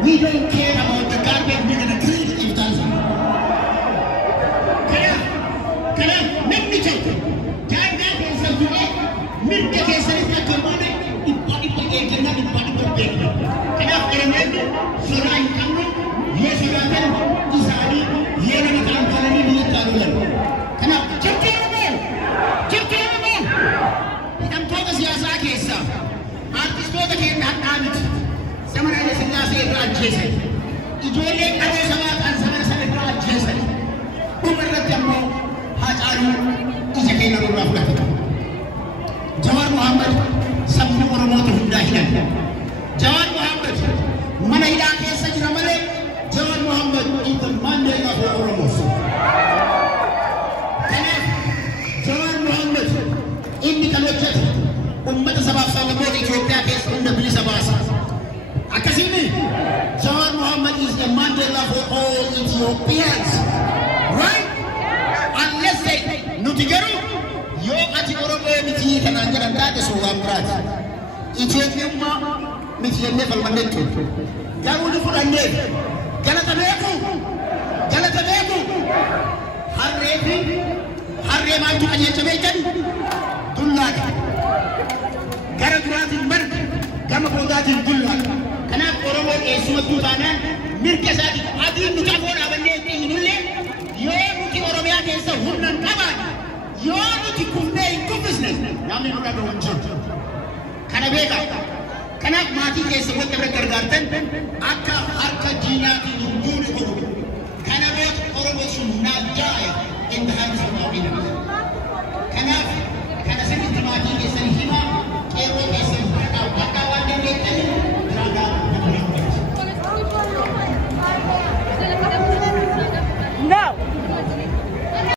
We don't care about the garbage we're going to create in Tanzania. Can I make me tell you? Can I get some people? Milk is a little money. If I get another body, can I get a so I can know? Yes, I can. Isari, here in the country, can I check it? Check it. I'm told us Yazaki, sir. Artists know the game not damaged. Someone else in last year, Jason. It will make a Sama and Sama Jason. Who will let them know Hajaru is a king of Rafka. Jawar Muhammad, some more who died. Jawar Muhammad, Manaida Kesa Ramale, Jawar Muhammad is the Monday of the Oromos. Jawar Muhammad, in the Kalochet, Ummat Sabah Salamo, Ethiopia case in the Blisabasa. Akasimi, Jawar Muhammad is the Mandela for all Ethiopians, right? Unless they Nutigeru, yo ati Oromo miti kananjana ndade so wambrati. Ethiopia miti level mandeto. Garu du fulande. Galata beku. Harre ma tu anye chabekan. Dullak. Garadurati mark. Gama podati dullak. Kana Oromo ke sumatu tana mirkasati adi mutafona bande tinulle yo muti Oromia ke sa hunnan kaban yo muti kunne ko business namni no do wancho kana beka kana mati ke sa wata gargartan akka harka jinati dune ko